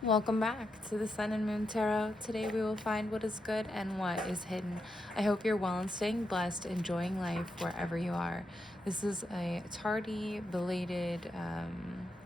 Welcome back to the Sun and Moon Tarot. Today we will find what is good and what is hidden. I hope you're well and staying blessed, enjoying life wherever you are. This is a tardy, belated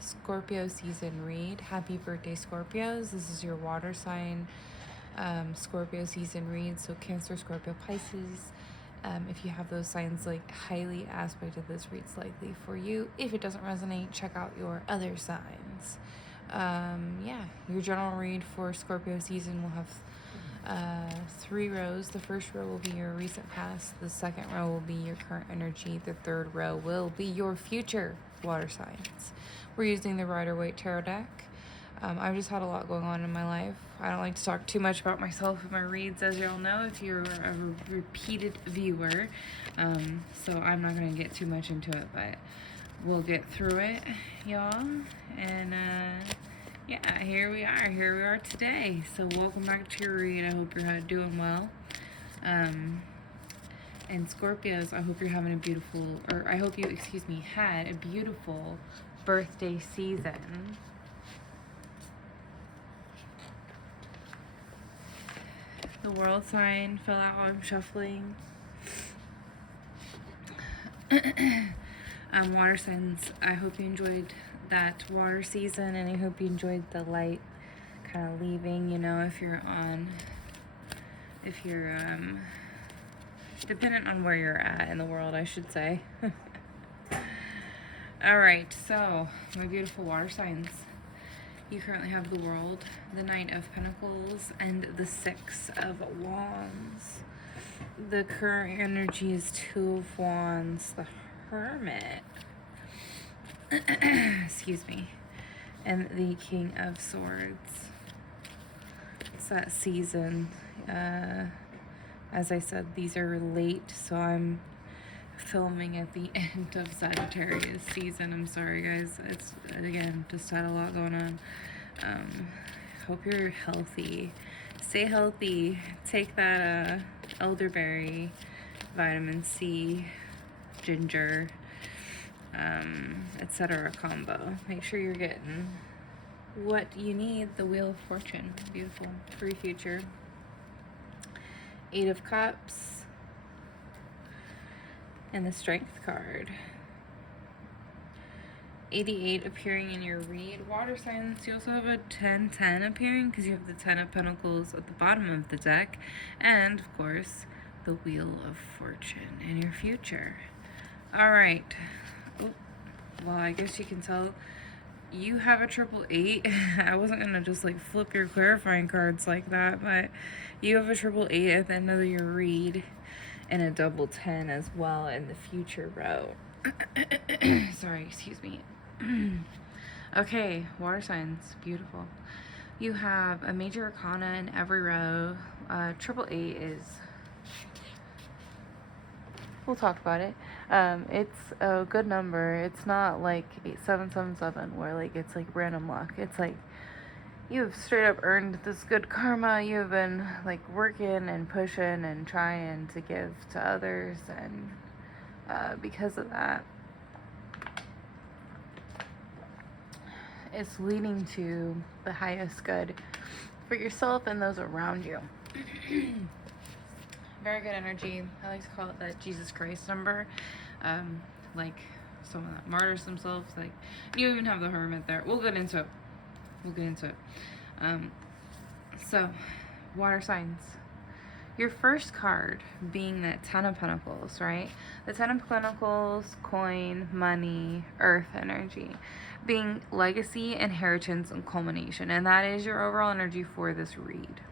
Scorpio season read. Happy birthday, Scorpios. This is your water sign Scorpio season read. So Cancer, Scorpio, Pisces. If you have those signs, like highly aspected, this read's likely for you. If it doesn't resonate, check out your other signs. Yeah, your general read for Scorpio season will have 3 rows. The first row will be your recent past. The second row will be your current energy. The third row will be your future water signs. We're using the Rider-Waite Tarot deck. I've just had a lot going on in my life. I don't like to talk too much about myself in my reads, as you all know, if you're a repeated viewer. So I'm not going to get too much into it, but we'll get through it, y'all. And yeah, here we are today. So welcome back to your read. I hope you're doing well. And Scorpios, I hope you're having a beautiful, or I hope you, had a beautiful birthday season. The world sign fell out while I'm shuffling. Water signs, I hope you enjoyed that water season, and I hope you enjoyed the light kind of leaving, you know, if you're dependent on where you're at in the world, I should say. All right, so my beautiful water signs. You currently have the World, the Knight of Pentacles, and the Six of Wands. The current energy is 2 of Wands, the Hermit, excuse me, and the King of Swords. It's that season. As I said, these are late, so I'm filming at the end of Sagittarius season. I'm sorry, guys. It's, again, just had a lot going on. Hope you're healthy. Stay healthy. Take that elderberry, vitamin C, ginger, etc. combo. Make sure you're getting what you need. The Wheel of Fortune. Beautiful. For your future. 8 of Cups. And the Strength card. 88 appearing in your read. Water signs, you also have a 10-10 appearing because you have the 10 of Pentacles at the bottom of the deck. And, of course, the Wheel of Fortune in your future. All right. Oh, well, I guess you can tell you have a 888. I wasn't going to just like flip your clarifying cards like that, but you have a 888 at the end of your read. And a double 10 as well in the future row. Sorry, excuse me. Okay, water signs, beautiful. You have a major arcana in every row. 888 is, we'll talk about it. It's a good number. It's not like 8777 where like it's like random luck. It's like you have straight up earned this good karma. You have been like working and pushing and trying to give to others, and because of that, it's leading to the highest good for yourself and those around you. Very good energy. I like to call it that Jesus Christ number. Like someone that martyrs themselves. Like you even have the Hermit there. We'll get into it. So, water signs. Your first card being that 10 of Pentacles, right? The 10 of Pentacles, coin, money, earth energy, being legacy, inheritance, and culmination. And that is your overall energy for this read.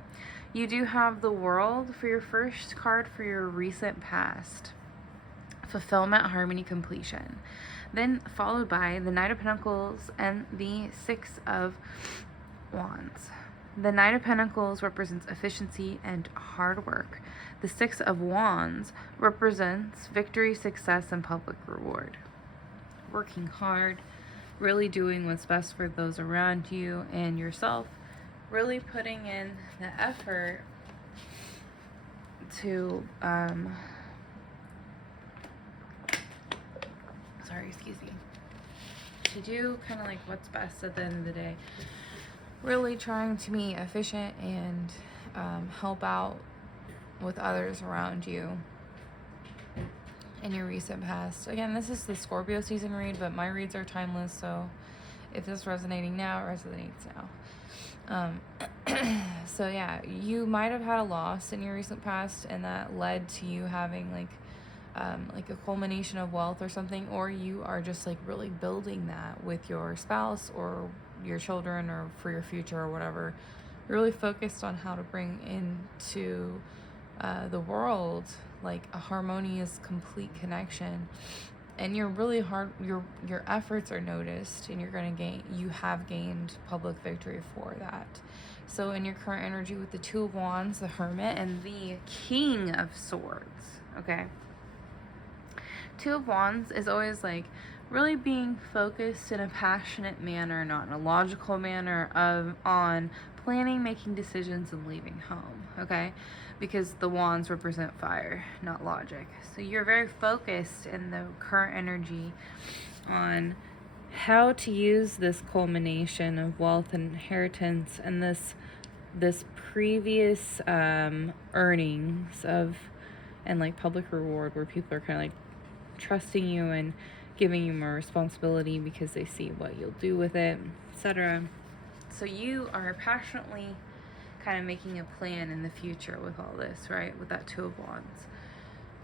You do have the World for your first card for your recent past. Fulfillment, harmony, completion. Then followed by the Knight of Pentacles and the 6 of Wands. The Knight of Pentacles represents efficiency and hard work. The 6 of Wands represents victory, success, and public reward. Working hard, really doing what's best for those around you and yourself, really putting in the effort to to do kind of like what's best at the end of the day. really trying to be efficient and help out with others around you in your recent past. Again, this is the Scorpio season read, but my reads are timeless, so if this is resonating now, it resonates now. So yeah, you might have had a loss in your recent past, and that led to you having like a culmination of wealth or something, or you are just like really building that with your spouse or your children or for your future or whatever. You're really focused on how to bring into the world like a harmonious, complete connection, and you're really hard. Your efforts are noticed, and you have gained public victory for that. So in your current energy with the Two of Wands, the Hermit, and the King of Swords, okay. Two of Wands is always like really being focused in a passionate manner, not in a logical manner, on planning, making decisions, and leaving home, okay? Because the wands represent fire, not logic. So you're very focused in the current energy on how to use this culmination of wealth and inheritance and this previous earnings of and like public reward, where people are kind of like trusting you and giving you more responsibility because they see what you'll do with it, etc. So you are passionately kind of making a plan in the future with all this, right? With that Two of Wands.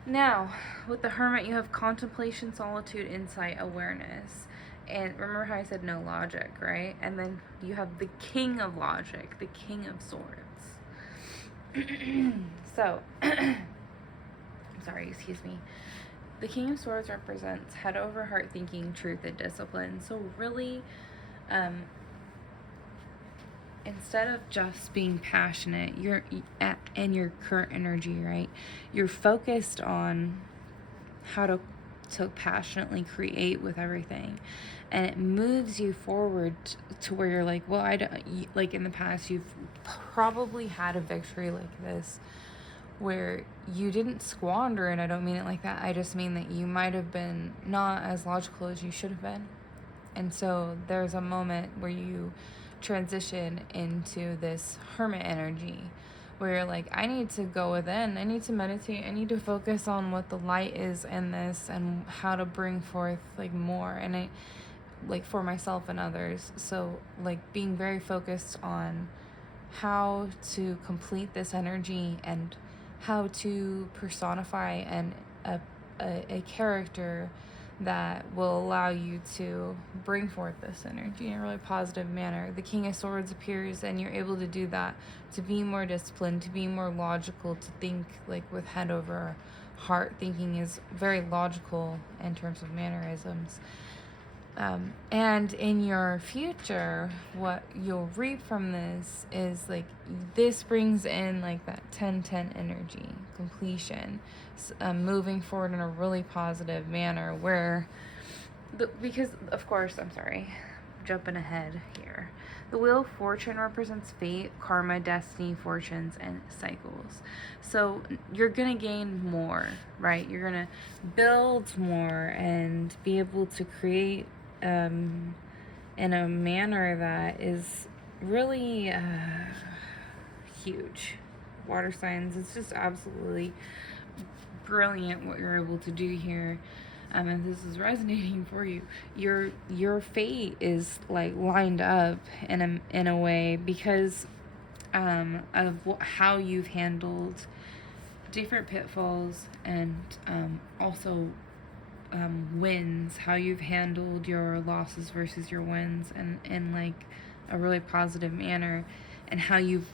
Now, with the Hermit, you have contemplation, solitude, insight, awareness. And remember how I said no logic, right? And then you have the King of Logic, the King of Swords. So, sorry, excuse me. The King of Swords represents head over heart thinking, truth, and discipline. So really, instead of just being passionate, in your current energy, right? You're focused on how to passionately create with everything, and it moves you forward to where you're like, well, I don't, like in the past, you've probably had a victory like this where you didn't squander, and I don't mean it like that. I just mean that you might have been not as logical as you should have been. And so there's a moment where you transition into this Hermit energy where you're like, I need to go within, I need to meditate, I need to focus on what the light is in this and how to bring forth like more, and I like for myself and others. So like being very focused on how to complete this energy and how to personify a character that will allow you to bring forth this energy in a really positive manner. The King of Swords appears, and you're able to do that, to be more disciplined, to be more logical, to think like with head over heart. Thinking is very logical in terms of mannerisms. And in your future, what you'll reap from this is like, this brings in like that 10-10 energy, completion, moving forward in a really positive manner where, because of course, I'm sorry, jumping ahead here. The Wheel of Fortune represents fate, karma, destiny, fortunes, and cycles. So you're going to gain more, right? You're going to build more and be able to create in a manner that is really huge. Water signs, it's just absolutely brilliant what you're able to do here. And this is resonating for you. Your fate is like lined up in a way because of how you've handled different pitfalls and also wins, how you've handled your losses versus your wins, and in like a really positive manner, and how you've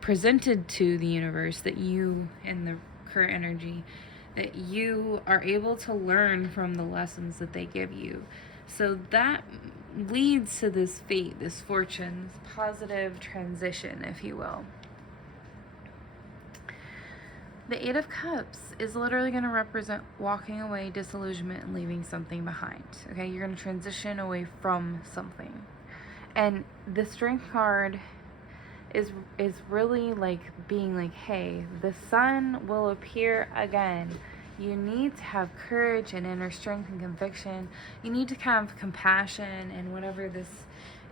presented to the universe that you, in the current energy, that you are able to learn from the lessons that they give you. So that leads to this fate, this fortune, this positive transition, if you will. The Eight of Cups is literally going to represent walking away, disillusionment, and leaving something behind. Okay, you're going to transition away from something. And the Strength card is really like being like, hey, the sun will appear again. You need to have courage and inner strength and conviction. You need to have compassion and whatever this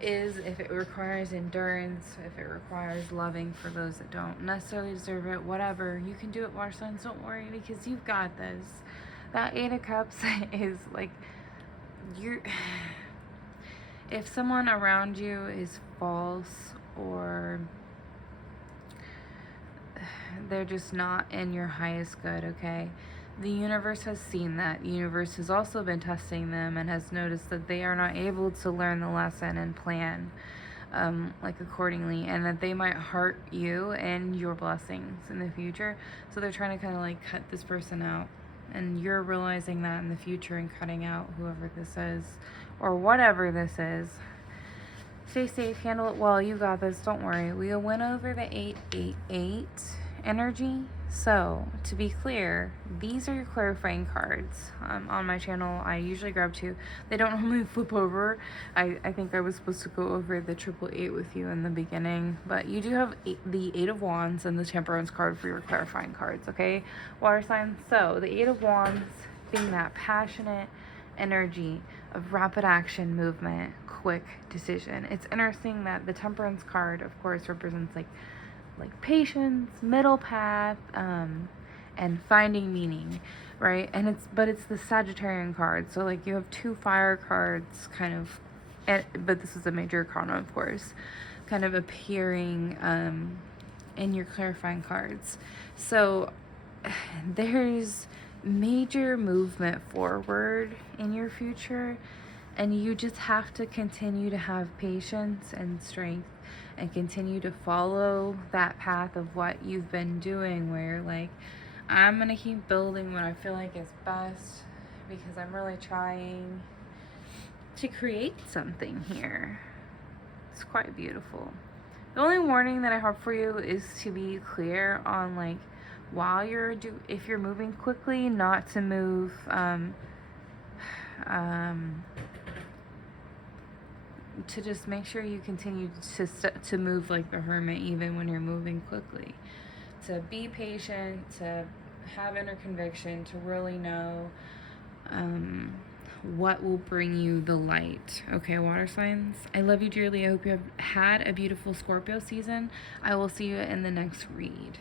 is, if it requires endurance, if it requires loving for those that don't necessarily deserve it, whatever. You can do it, water signs. Don't worry, because you've got this. That Eight of Cups is like, you're... If someone around you is false or they're just not in your highest good, okay? The universe has seen that. The universe has also been testing them and has noticed that they are not able to learn the lesson and plan like accordingly, and that they might hurt you and your blessings in the future. So they're trying to kind of like cut this person out. And you're realizing that in the future and cutting out whoever this is or whatever this is. Stay safe, handle it well, you got this, don't worry. We went over the 888 energy. So, to be clear, these are your clarifying cards. On my channel, I usually grab 2. They don't normally flip over. I think I was supposed to go over the 888 with you in the beginning. But you do have the 8 of Wands and the Temperance card for your clarifying cards, okay? Water signs. So, the 8 of Wands being that passionate energy of rapid action, movement, quick decision. It's interesting that the Temperance card, of course, represents like patience, middle path, and finding meaning, right? And it's the Sagittarian card. So like you have 2 fire cards kind of, but this is a major arcana, of course, kind of appearing in your clarifying cards. So there's major movement forward in your future, and you just have to continue to have patience and strength and continue to follow that path of what you've been doing, where you're like, I'm gonna keep building what I feel like is best because I'm really trying to create something here. It's quite beautiful. The only warning that I have for you is to be clear on like, while if you're moving quickly, not to move to just make sure you continue to move like the Hermit even when you're moving quickly. To be patient, to have inner conviction, to really know what will bring you the light. Okay, water signs, I love you dearly. I hope you have had a beautiful Scorpio season. I will see you in the next read.